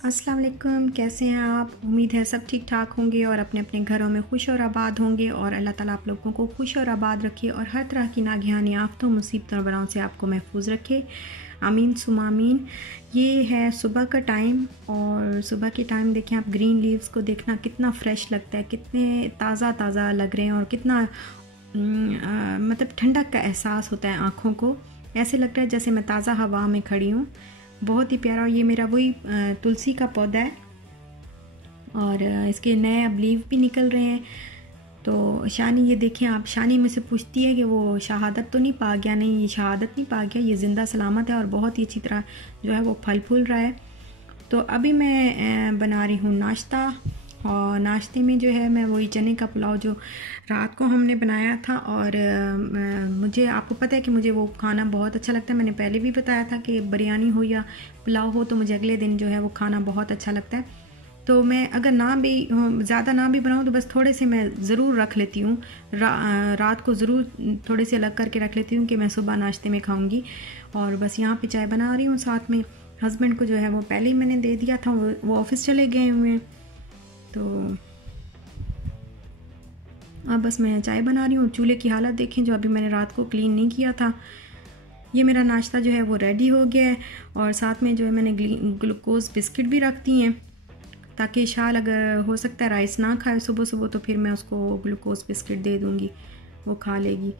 अस्सलाम वालेकुम, कैसे हैं आप। उम्मीद है सब ठीक ठाक होंगे और अपने अपने घरों में खुश और आबाद होंगे और अल्लाह ताला आप लोगों को खुश और आबाद रखे और हर तरह की नागहानी आफतों मुसीबतों और बलाओं से आपको महफूज रखे। आमीन सुमा आमीन। ये है सुबह का टाइम और सुबह के टाइम देखें आप, ग्रीन लीव्स को देखना कितना फ़्रेश लगता है, कितने ताज़ा ताज़ा लग रहे हैं और कितना मतलब ठंडक का एहसास होता है आँखों को। ऐसे लगता है जैसे मैं ताज़ा हवा में खड़ी हूँ। बहुत ही प्यारा। और ये मेरा वही तुलसी का पौधा है और इसके नए अब लीव भी निकल रहे हैं। तो शानी, ये देखें आप, शानी मुझसे पूछती है कि वो शहादत तो नहीं पा गया। नहीं, ये शहादत नहीं पा गया, ये ज़िंदा सलामत है और बहुत ही अच्छी तरह जो है वो फल फूल रहा है। तो अभी मैं बना रही हूँ नाश्ता और नाश्ते में जो है मैं वही चने का पुलाव जो रात को हमने बनाया था। और मुझे, आपको पता है कि मुझे वो खाना बहुत अच्छा लगता है। मैंने पहले भी बताया था कि बिरयानी हो या पुलाव हो तो मुझे अगले दिन जो है वो खाना बहुत अच्छा लगता है। तो मैं अगर ना भी ज़्यादा ना भी बनाऊँ तो बस थोड़े से मैं ज़रूर रख लेती हूँ। रात को ज़रूर थोड़े से अलग करके रख लेती हूँ कि मैं सुबह नाश्ते में खाऊँगी। और बस यहाँ पे चाय बना रही हूँ साथ में। हस्बैंड को जो है वो पहले ही मैंने दे दिया था, वो ऑफिस चले गए हुए हैं। तो अब बस मैं चाय बना रही हूँ। चूल्हे की हालत देखें जो अभी मैंने रात को क्लीन नहीं किया था। ये मेरा नाश्ता जो है वो रेडी हो गया है और साथ में जो है मैंने ग्लूकोज बिस्किट भी रख दी हैं ताकि शाल अगर हो सकता है राइस ना खाए सुबह सुबह तो फिर मैं उसको ग्लूकोज बिस्किट दे दूँगी, वो खा लेगी।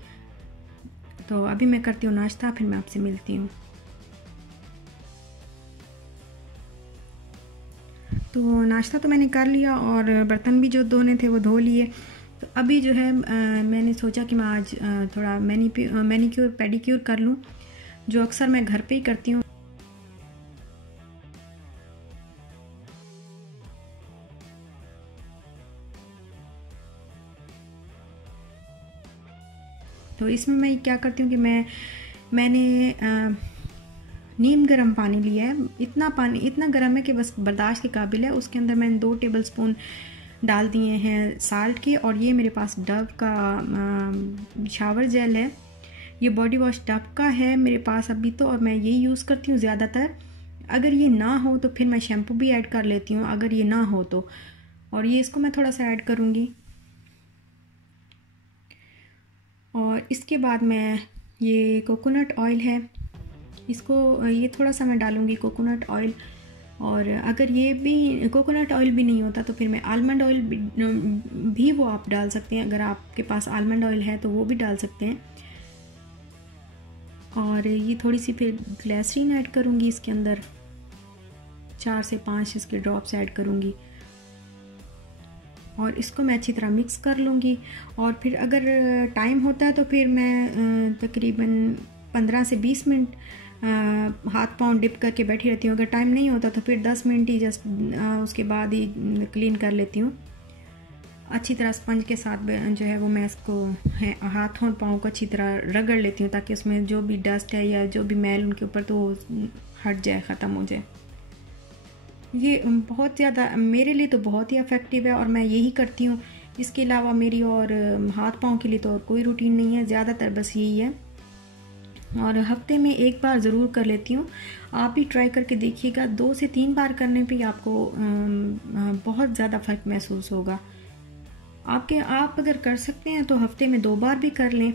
तो अभी मैं करती हूँ नाश्ता, फिर मैं आपसे मिलती हूँ। तो नाश्ता तो मैंने कर लिया और बर्तन भी जो धोने थे वो धो लिए। तो अभी जो है मैंने सोचा कि मैं आज थोड़ा मैनीक्योर पेडिक्योर कर लूँ, जो अक्सर मैं घर पे ही करती हूँ। तो इसमें मैं क्या करती हूँ कि मैंने नीम गर्म पानी लिया है। इतना पानी इतना गर्म है कि बस बर्दाश्त के काबिल है। उसके अंदर मैंने 2 टेबलस्पून डाल दिए हैं साल्ट के। और ये मेरे पास डव का शावर जेल है, ये बॉडी वॉश डव का है मेरे पास अभी तो, और मैं यही यूज़ करती हूँ ज़्यादातर। अगर ये ना हो तो फिर मैं शैम्पू भी ऐड कर लेती हूँ, अगर ये ना हो तो। और ये इसको मैं थोड़ा सा ऐड करूँगी और इसके बाद मैं, ये कोकोनट ऑयल है, इसको ये थोड़ा सा मैं डालूँगी कोकोनट ऑयल। और अगर ये भी कोकोनट ऑयल भी नहीं होता तो फिर मैं आलमंड ऑयल भी वो आप डाल सकते हैं। अगर आपके पास आलमंड ऑयल है तो वो भी डाल सकते हैं। और ये थोड़ी सी फिर ग्लिसरीन ऐड करूँगी इसके अंदर, 4 से 5 इसके ड्रॉप्स ऐड करूँगी और इसको मैं अच्छी तरह मिक्स कर लूँगी। और फिर अगर टाइम होता है तो फिर मैं तकरीबन 15 से 20 मिनट हाथ पाँव डिप करके बैठी रहती हूँ। अगर टाइम नहीं होता तो फिर 10 मिनट ही जस्ट उसके बाद ही क्लीन कर लेती हूँ अच्छी तरह। स्पंज के साथ जो है वो मैं इसको हाथों और पाँव को अच्छी तरह रगड़ लेती हूँ ताकि उसमें जो भी डस्ट है या जो भी मैल उनके ऊपर तो हट जाए, ख़त्म हो जाए। ये बहुत ज़्यादा मेरे लिए तो बहुत ही इफ़ेक्टिव है और मैं यही करती हूँ। इसके अलावा मेरी और हाथ पाँव के लिए तो और कोई रूटीन नहीं है, ज़्यादातर बस यही है। और हफ्ते में 1 बार ज़रूर कर लेती हूँ। आप भी ट्राई करके देखिएगा, 2 से 3 बार करने पे आपको बहुत ज़्यादा फ़र्क महसूस होगा। आप अगर कर सकते हैं तो हफ्ते में 2 बार भी कर लें।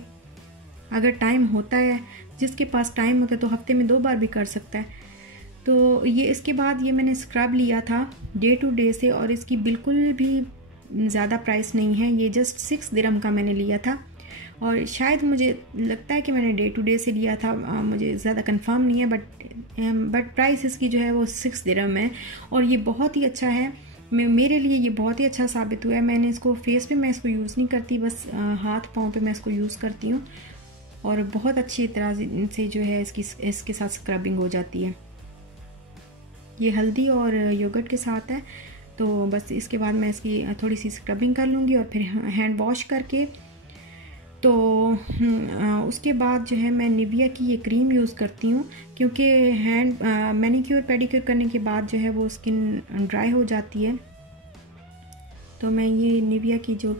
अगर टाइम होता है, जिसके पास टाइम होता है तो हफ्ते में 2 बार भी कर सकता है। तो ये इसके बाद ये मैंने स्क्रब लिया था डे टू डे से और इसकी बिल्कुल भी ज़्यादा प्राइस नहीं है, ये जस्ट 6 दिरहम का मैंने लिया था। और शायद मुझे लगता है कि मैंने डे टू डे से लिया था, मुझे ज़्यादा कंफर्म नहीं है, बट प्राइस इसकी जो है वो 6 दिरहम है। और ये बहुत ही अच्छा है, मेरे लिए ये बहुत ही अच्छा साबित हुआ है। मैंने इसको फेस पे मैं इसको यूज़ नहीं करती, बस हाथ पाँव पे मैं इसको यूज़ करती हूँ और बहुत अच्छी तरह से जो है इसके साथ स्क्रबिंग हो जाती है। ये हल्दी और योगर्ट के साथ है। तो बस इसके बाद मैं इसकी थोड़ी सी स्क्रबिंग कर लूँगी और फिर हैंड वॉश करके तो उसके बाद जो है मैं निविया की ये क्रीम यूज़ करती हूँ क्योंकि मैनीक्योर पेडिक्योर करने के बाद जो है वो स्किन ड्राई हो जाती है। तो मैं ये निविया की जो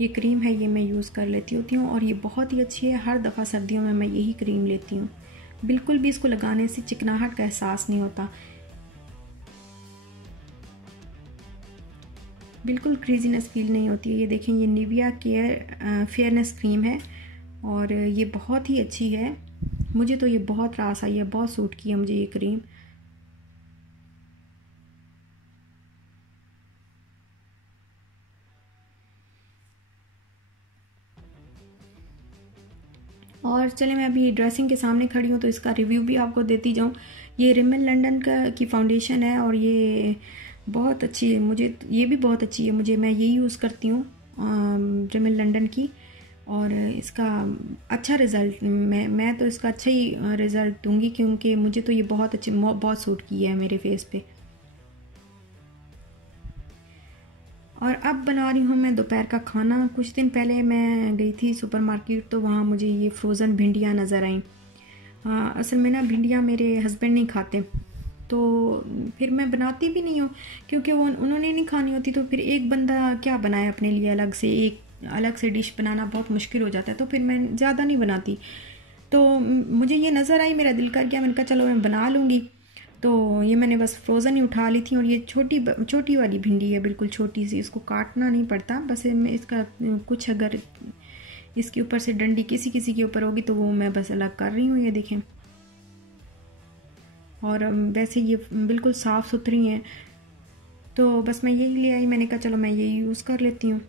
ये क्रीम है ये मैं यूज़ कर लेती होती हूँ और ये बहुत ही अच्छी है। हर दफ़ा सर्दियों में मैं यही क्रीम लेती हूँ, बिल्कुल भी इसको लगाने से चिकनाहट का एहसास नहीं होता। बिल्कुल क्रीजीनेस फील नहीं होती है। ये देखें, ये निविया केयर फेयरनेस क्रीम है और ये बहुत ही अच्छी है। मुझे तो ये बहुत रास आई है, बहुत सूट की है मुझे ये क्रीम। और चले, मैं अभी ड्रेसिंग के सामने खड़ी हूँ तो इसका रिव्यू भी आपको देती जाऊँ। ये रिमेल लंदन की फाउंडेशन है और ये बहुत अच्छी है, मुझे ये भी बहुत अच्छी है। मैं यही यूज़ करती हूँ रिमेल लंदन की, और इसका अच्छा रिज़ल्ट, मैं तो इसका अच्छा ही रिज़ल्ट दूँगी क्योंकि मुझे तो ये बहुत सूट की है मेरे फेस पे। और अब बना रही हूँ मैं दोपहर का खाना। कुछ दिन पहले मैं गई थी सुपरमार्केट तो वहाँ मुझे ये फ्रोज़न भिंडियाँ नज़र आईं। असल में ना भिंडियाँ मेरे हस्बैंड नहीं खाते, तो फिर मैं बनाती भी नहीं हूँ क्योंकि वो उन्होंने नहीं खानी होती। तो फिर एक बंदा क्या बनाए अपने लिए अलग से डिश बनाना बहुत मुश्किल हो जाता है, तो फिर मैं ज़्यादा नहीं बनाती। तो मुझे ये नज़र आई, मेरा दिल कर गया, मैंने कहा चलो मैं बना लूँगी। तो ये मैंने बस फ्रोज़न ही उठा ली थी और ये छोटी वाली भिंडी है, बिल्कुल छोटी सी, इसको काटना नहीं पड़ता। बस मैं इसका कुछ अगर इसके ऊपर से डंडी किसी किसी के ऊपर होगी तो वो मैं बस अलग कर रही हूँ, ये देखें। और वैसे ये बिल्कुल साफ़ सुथरी हैं, तो बस मैं यही ले आई। मैंने कहा चलो मैं यही यूज़ कर लेती हूँ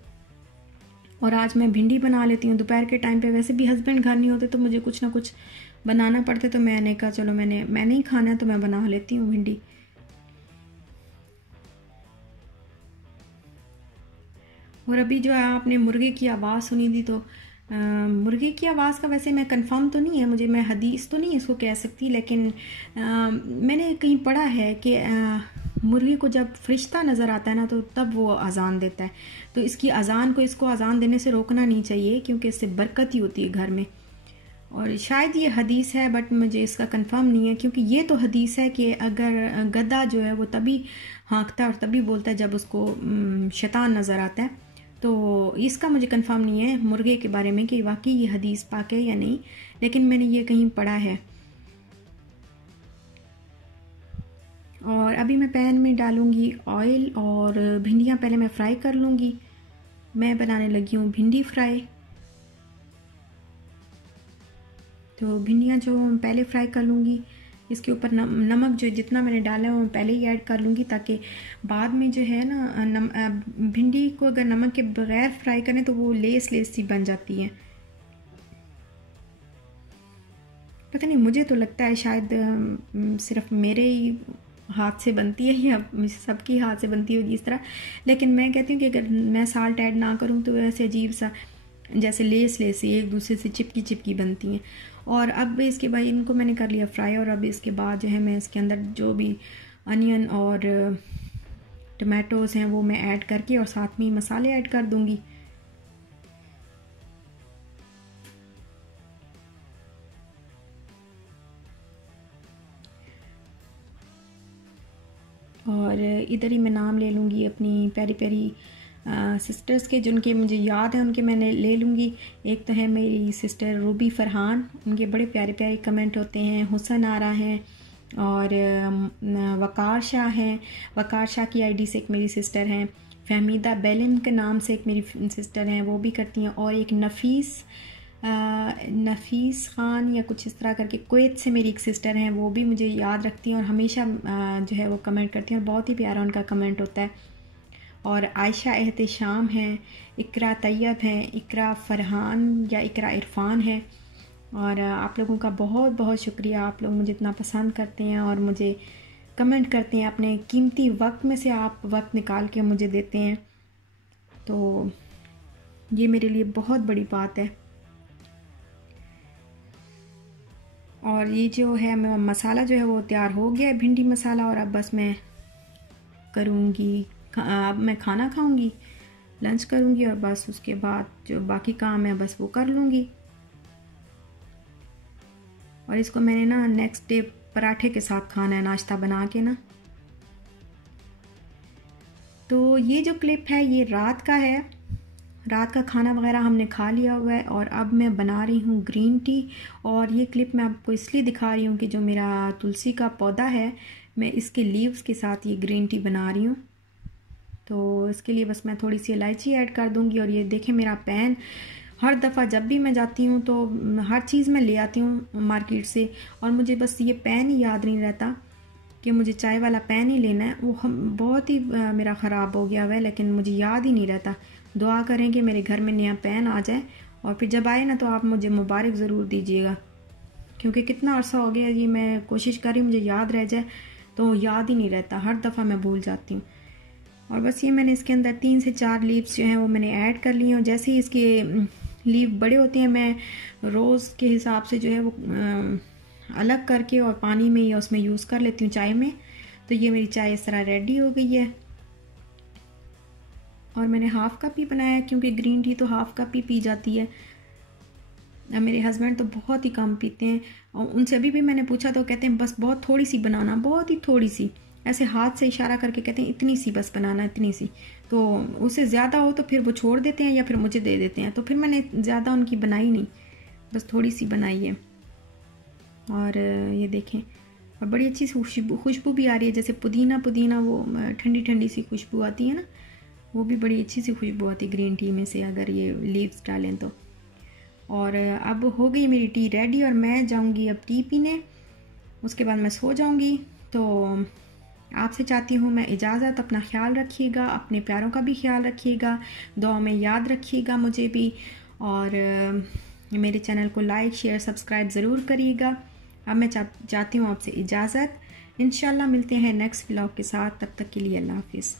और आज मैं भिंडी बना लेती हूँ। दोपहर के टाइम पे वैसे भी हस्बैंड घर नहीं होते तो मुझे कुछ ना कुछ बनाना पड़ता, तो मैंने कहा चलो मैंने ही खाना है तो मैं बना लेती हूँ भिंडी। और अभी जो है आपने मुर्गे की आवाज़ सुनी थी, तो मुर्गे की आवाज़ का वैसे मैं कंफर्म तो नहीं है, मैं हदीस तो नहीं इसको कह सकती, लेकिन मैंने कहीं पढ़ा है कि मुर्गे को जब फरिश्ता नज़र आता है ना तो तब वो अजान देता है। तो इसको अजान देने से रोकना नहीं चाहिए क्योंकि इससे बरकत ही होती है घर में। और शायद ये हदीस है, बट मुझे इसका कंफर्म नहीं है, क्योंकि ये तो हदीस है कि अगर गधा जो है वो तभी हाँकता है और तभी बोलता है जब उसको शैतान नज़र आता है। तो इसका मुझे कंफर्म नहीं है मुर्गे के बारे में कि वाकई ये हदीस पाक है या नहीं, लेकिन मैंने ये कहीं पढ़ा है। और अभी मैं पैन में डालूँगी ऑयल और भिंडियाँ पहले मैं फ्राई कर लूँगी। मैं बनाने लगी हूँ भिंडी फ्राई। तो भिंडियाँ जो पहले फ्राई कर लूँगी, इसके ऊपर नमक जो जितना मैंने डाला है वो पहले ही ऐड कर लूँगी, ताकि बाद में जो है ना भिंडी को अगर नमक के बगैर फ्राई करें तो वो लेस सी बन जाती है। पता नहीं, मुझे तो लगता है शायद सिर्फ मेरे ही हाथ से बनती है या सबकी हाथ से बनती होगी इस तरह, लेकिन मैं कहती हूँ कि अगर मैं साल्ट ऐड ना करूँ तो ऐसे अजीब सा जैसे लेस एक दूसरे से चिपकी बनती हैं। और अब इसके बाद इनको मैंने कर लिया फ्राई, और अब इसके बाद जो है मैं इसके अंदर जो भी अनियन और टमाटोज़ हैं वो मैं ऐड करके और साथ में ही मसाले ऐड कर दूँगी। और इधर ही मैं नाम ले लूँगी अपनी प्यारी प्यारी सिस्टर्स के, जिनके मुझे याद है उनके मैंने ले लूँगी। एक तो है मेरी सिस्टर रूबी फरहान, उनके बड़े प्यारे प्यारे कमेंट होते हैं। हुसन आरा हैं और वकार शाह हैं, वकार शाह की आईडी से एक मेरी सिस्टर हैं। फहमीदा बेलिम के नाम से एक मेरी सिस्टर हैं, वो भी करती हैं। और एक नफ़ीस ख़ान या कुछ इस तरह करके कुवैत से मेरी एक सिस्टर हैं, वो भी मुझे याद रखती हैं और हमेशा जो है वो कमेंट करती हैं और बहुत ही प्यारा उनका कमेंट होता है। और आयशा एहतशाम हैं, इकरा तैयब हैं, इकरा फ़रहान या इकरा इरफ़ान है। और आप लोगों का बहुत बहुत शुक्रिया, आप लोग मुझे इतना पसंद करते हैं और मुझे कमेंट करते हैं, अपने कीमती वक्त में से आप वक्त निकाल के मुझे देते हैं, तो ये मेरे लिए बहुत बड़ी बात है। और ये जो है मसाला जो है वो तैयार हो गया है, भिंडी मसाला। और अब बस मैं करूँगी, अब मैं खाना खाऊंगी, लंच करूंगी और बस उसके बाद जो बाकी काम है बस वो कर लूँगी। और इसको मैंने ना नेक्स्ट डे पराठे के साथ खाना है, नाश्ता बना के ना। तो ये जो क्लिप है ये रात का है, रात का खाना वगैरह हमने खा लिया हुआ है और अब मैं बना रही हूँ ग्रीन टी। और ये क्लिप मैं आपको इसलिए दिखा रही हूँ कि जो मेरा तुलसी का पौधा है, मैं इसके लीव्स के साथ ये ग्रीन टी बना रही हूँ। तो इसके लिए बस मैं थोड़ी सी इलायची ऐड कर दूँगी। और ये देखें मेरा पैन, हर दफ़ा जब भी मैं जाती हूँ तो हर चीज़ मैं ले आती हूँ मार्केट से, और मुझे बस ये पैन ही याद नहीं रहता कि मुझे चाय वाला पैन ही लेना है। वो बहुत ही मेरा ख़राब हो गया हुआ है, लेकिन मुझे याद ही नहीं रहता। दुआ करें कि मेरे घर में नया पैन आ जाए, और फिर जब आए ना तो आप मुझे मुबारक ज़रूर दीजिएगा, क्योंकि कितना अर्सा हो गया ये मैं कोशिश कर रही हूँ मुझे याद रह जाए, तो याद ही नहीं रहता, हर दफ़ा मैं भूल जाती हूँ। और बस ये मैंने इसके अंदर 3 से 4 लीव्स जो हैं वो मैंने ऐड कर ली हैं। जैसे ही इसके लीव बड़े होते हैं मैं रोज़ के हिसाब से जो है वो अलग करके और पानी में या उसमें यूज़ कर लेती हूँ चाय में। तो ये मेरी चाय इस तरह रेडी हो गई है। और मैंने हाफ़ कप ही बनाया क्योंकि ग्रीन टी तो हाफ़ कप ही पी जाती है। मेरे हस्बैंड तो बहुत ही कम पीते हैं, और उनसे अभी भी मैंने पूछा तो कहते हैं बस बहुत थोड़ी सी बनाना, बहुत ही थोड़ी सी, ऐसे हाथ से इशारा करके कहते हैं इतनी सी बस बनाना, इतनी सी। तो उससे ज़्यादा हो तो फिर वो छोड़ देते हैं या फिर मुझे दे देते हैं, तो फिर मैंने ज़्यादा उनकी बनाई नहीं, बस थोड़ी सी बनाई है। और ये देखें, और बड़ी अच्छी खुशबू भी आ रही है, जैसे पुदीना वो ठंडी ठंडी सी खुशबू आती है ना, वो भी बड़ी अच्छी सी खुशबू आती है ग्रीन टी में से अगर ये लीव्स डालें तो। और अब हो गई मेरी टी रेडी, और मैं जाऊंगी अब टी पीने, उसके बाद मैं सो जाऊंगी। तो आपसे चाहती हूँ मैं इजाज़त, अपना ख्याल रखिएगा, अपने प्यारों का भी ख्याल रखिएगा, दुआ में याद रखिएगा मुझे भी, और मेरे चैनल को लाइक शेयर सब्सक्राइब ज़रूर करिएगा। अब मैं चाहती हूँ आपसे इजाज़त, इंशाल्लाह मिलते हैं नेक्स्ट व्लॉग के साथ, तब तक के लिए अल्लाह हाफिज़।